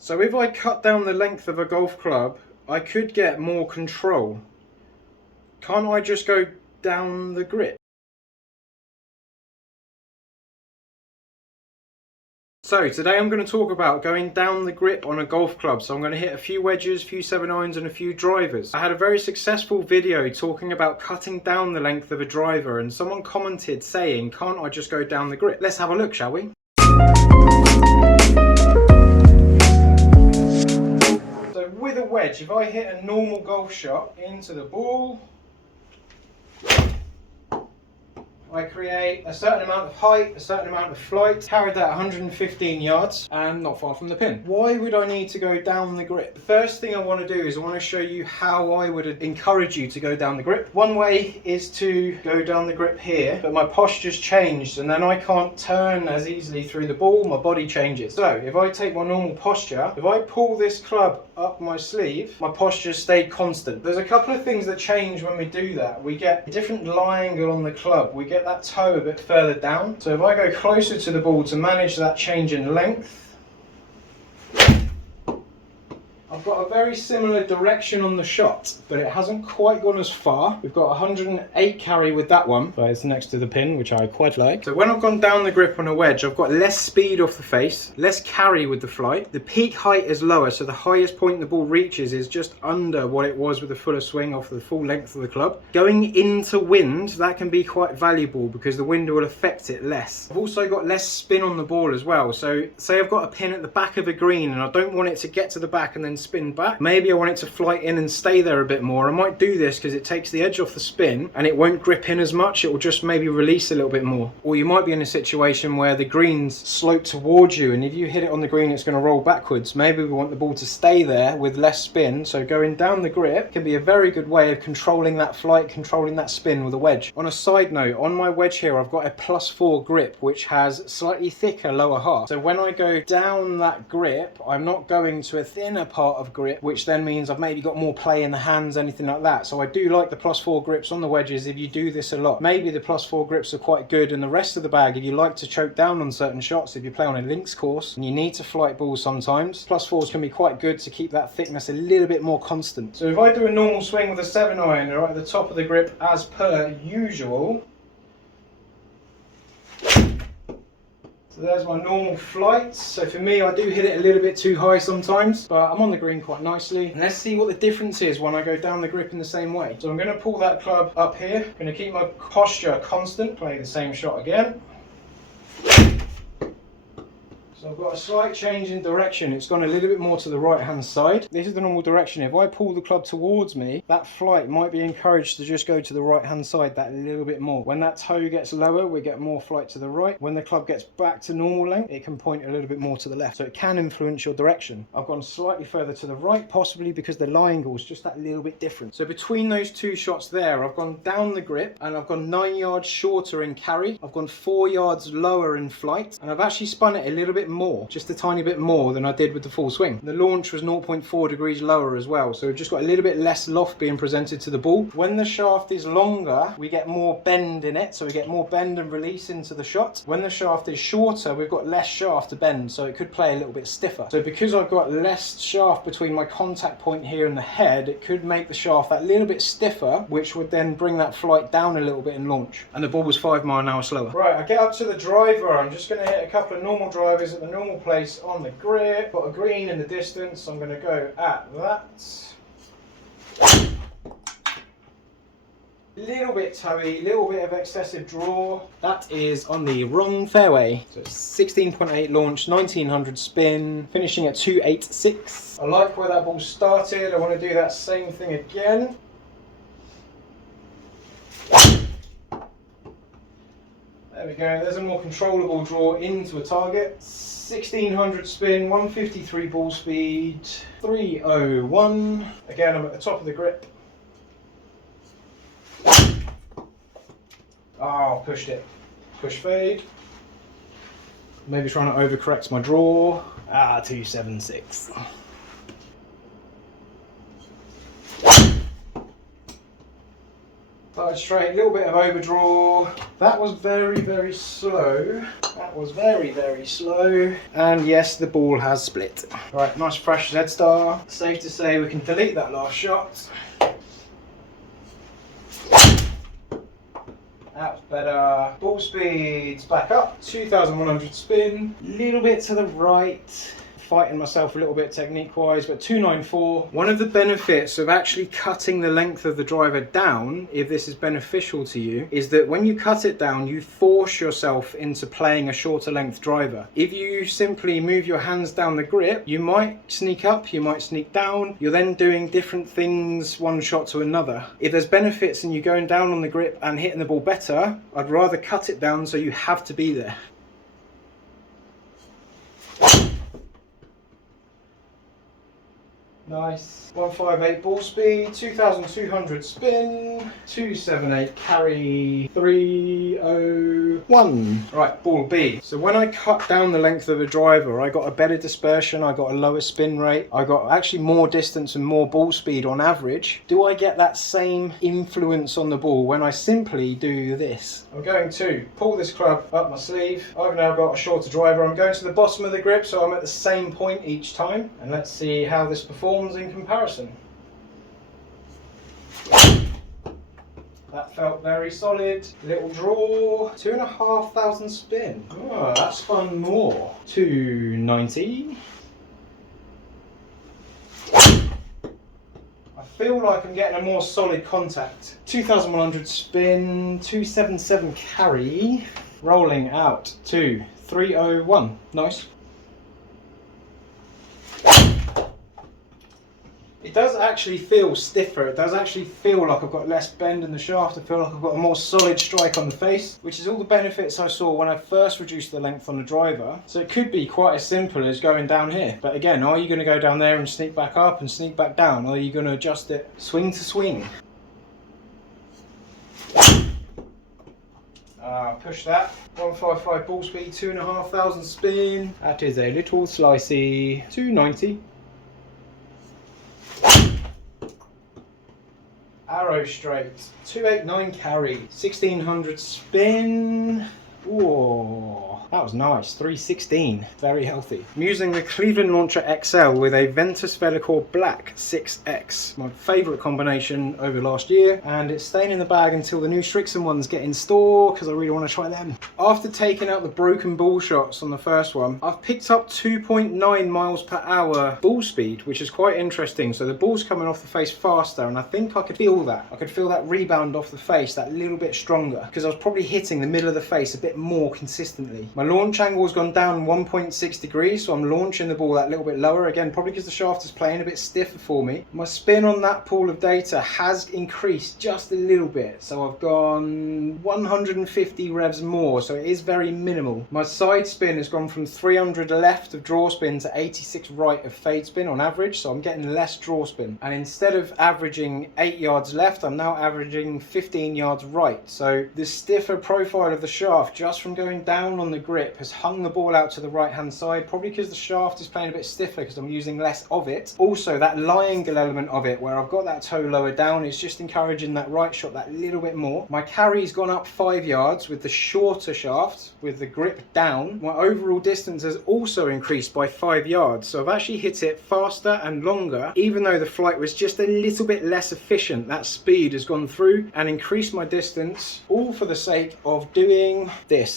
So if I cut down the length of a golf club, I could get more control. Can't I just go down the grip? So today I'm going to talk about going down the grip on a golf club. So I'm going to hit a few wedges, a few 7-irons and a few drivers. I had a very successful video talking about cutting down the length of a driver, and someone commented saying, can't I just go down the grip? Let's have a look, shall we? So with a wedge, if I hit a normal golf shot into the ball, I create a certain amount of height, a certain amount of flight, carried that 115 yards and not far from the pin. Why would I need to go down the grip? The first thing I want to do is I want to show you how I would encourage you to go down the grip. One way is to go down the grip here, but my posture's changed and then I can't turn as easily through the ball, my body changes. So if I take my normal posture, if I pull this club up my sleeve, my posture stayed constant. There's a couple of things that change when we do that. We get a different lie angle on the club. We get that toe a bit further down. So if I go closer to the ball to manage that change in length, I've got a very similar direction on the shot, but it hasn't quite gone as far. We've got 108 carry with that one, but it's next to the pin, which I quite like. So when I've gone down the grip on a wedge, I've got less speed off the face, less carry with the flight. The peak height is lower, so the highest point the ball reaches is just under what it was with a fuller swing off the full length of the club. Going into wind, that can be quite valuable because the wind will affect it less. I've also got less spin on the ball as well. So say I've got a pin at the back of a green and I don't want it to get to the back and then spin back. Maybe I want it to flight in and stay there a bit more. I might do this because it takes the edge off the spin and it won't grip in as much. It will just maybe release a little bit more. Or you might be in a situation where the greens slope towards you and if you hit it on the green it's going to roll backwards. Maybe we want the ball to stay there with less spin, so going down the grip can be a very good way of controlling that flight, controlling that spin with a wedge. On a side note, on my wedge here I've got a +4 grip which has slightly thicker lower half. So when I go down that grip, I'm not going to a thinner part of grip, which then means I've maybe got more play in the hands, anything like that. So I do like the +4 grips on the wedges if you do this a lot. Maybe the +4 grips are quite good, and the rest of the bag, if you like to choke down on certain shots, if you play on a links course and you need to flight balls sometimes, +4s can be quite good to keep that thickness a little bit more constant. So if I do a normal swing with a 7-iron right at the top of the grip as per usual, so there's my normal flight. So for me, I do hit it a little bit too high sometimes, but I'm on the green quite nicely. And let's see what the difference is when I go down the grip in the same way. So I'm going to pull that club up here. I'm going to keep my posture constant, play the same shot again. So I've got a slight change in direction. It's gone a little bit more to the right hand side. This is the normal direction. If I pull the club towards me, that flight might be encouraged to just go to the right hand side that little bit more. When that toe gets lower, we get more flight to the right. When the club gets back to normal length, it can point a little bit more to the left. So it can influence your direction. I've gone slightly further to the right, possibly because the lie angle is just that little bit different. So between those two shots there, I've gone down the grip and I've gone 9 yards shorter in carry. I've gone 4 yards lower in flight, and I've actually spun it a little bit more, just a tiny bit more than I did with the full swing. The launch was 0.4 degrees lower as well, so we've just got a little bit less loft being presented to the ball. When the shaft is longer, we get more bend in it, so we get more bend and release into the shot. When the shaft is shorter, we've got less shaft to bend, so it could play a little bit stiffer. So because I've got less shaft between my contact point here and the head, it could make the shaft that little bit stiffer, which would then bring that flight down a little bit in launch. And the ball was 5 miles an hour slower. Right, I get up to the driver. I'm just going to hit a couple of normal drivers at the normal place on the grip. Got a green in the distance, so I'm going to go at that. Little bit toey, little bit of excessive draw. That is on the wrong fairway. So 16.8 launch, 1900 spin, finishing at 286. I like where that ball started. I want to do that same thing again. There we go, there's a more controllable draw into a target. 1600 spin, 153 ball speed, 301. Again, I'm at the top of the grip. Oh, pushed it. Push fade. Maybe trying to overcorrect my draw. 276. Started straight, a little bit of overdraw. That was very, very slow. That was very, very slow. And yes, the ball has split. Right, nice fresh Z star. Safe to say we can delete that last shot. That's better. Ball speed's back up. 2,100 spin. Little bit to the right. Fighting myself a little bit technique wise, but 294. One of the benefits of actually cutting the length of the driver down, if this is beneficial to you, is that when you cut it down, you force yourself into playing a shorter length driver. If you simply move your hands down the grip, you might sneak up, you might sneak down. You're then doing different things one shot to another. If there's benefits in you going down on the grip and hitting the ball better, I'd rather cut it down so you have to be there. Nice. 158 ball speed, 2,200 spin, 278 carry, 301. Right, ball B. So when I cut down the length of the driver, I got a better dispersion, I got a lower spin rate, I got actually more distance and more ball speed on average. Do I get that same influence on the ball when I simply do this? I'm going to pull this club up my sleeve. I've now got a shorter driver. I'm going to the bottom of the grip so I'm at the same point each time. And let's see how this performs in comparison. That felt very solid. Little draw. 2,500 spin. Oh, that spun more. 290. I feel like I'm getting a more solid contact. 2,100 spin. 277 carry. Rolling out to 301. Nice. It does actually feel stiffer. It does actually feel like I've got less bend in the shaft. I feel like I've got a more solid strike on the face, which is all the benefits I saw when I first reduced the length on the driver. So it could be quite as simple as going down here. But again, are you going to go down there and sneak back up and sneak back down? Or are you going to adjust it swing to swing? Push that. 155 ball speed, 2,500 spin. That is a little slicey. 290. Arrow straight, 289 carry, 1,600 spin. Whoa, that was nice. 316, very healthy. I'm using the Cleveland Launcher XL with a Ventus Velocore Black 6X. My favourite combination over last year, and it's staying in the bag until the new Strixon ones get in store because I really want to try them. After taking out the broken ball shots on the first one, I've picked up 2.9 miles per hour ball speed, which is quite interesting. So the ball's coming off the face faster, and I think I could feel that. I could feel that rebound off the face that little bit stronger because I was probably hitting the middle of the face a bit more consistently. My launch angle has gone down 1.6 degrees, so I'm launching the ball that little bit lower, again probably because the shaft is playing a bit stiffer for me. My spin on that pool of data has increased just a little bit, so I've gone 150 revs more, so it is very minimal. My side spin has gone from 300 left of draw spin to 86 right of fade spin on average, so I'm getting less draw spin, and instead of averaging 8 yards left, I'm now averaging 15 yards right. So the stiffer profile of the shaft just from going down on the grip has hung the ball out to the right hand side, probably because the shaft is playing a bit stiffer because I'm using less of it. Also that lie angle element of it where I've got that toe lower down is just encouraging that right shot that little bit more. My carry's gone up 5 yards with the shorter shaft with the grip down. My overall distance has also increased by 5 yards, so I've actually hit it faster and longer. Even though the flight was just a little bit less efficient, that speed has gone through and increased my distance, all for the sake of doing this.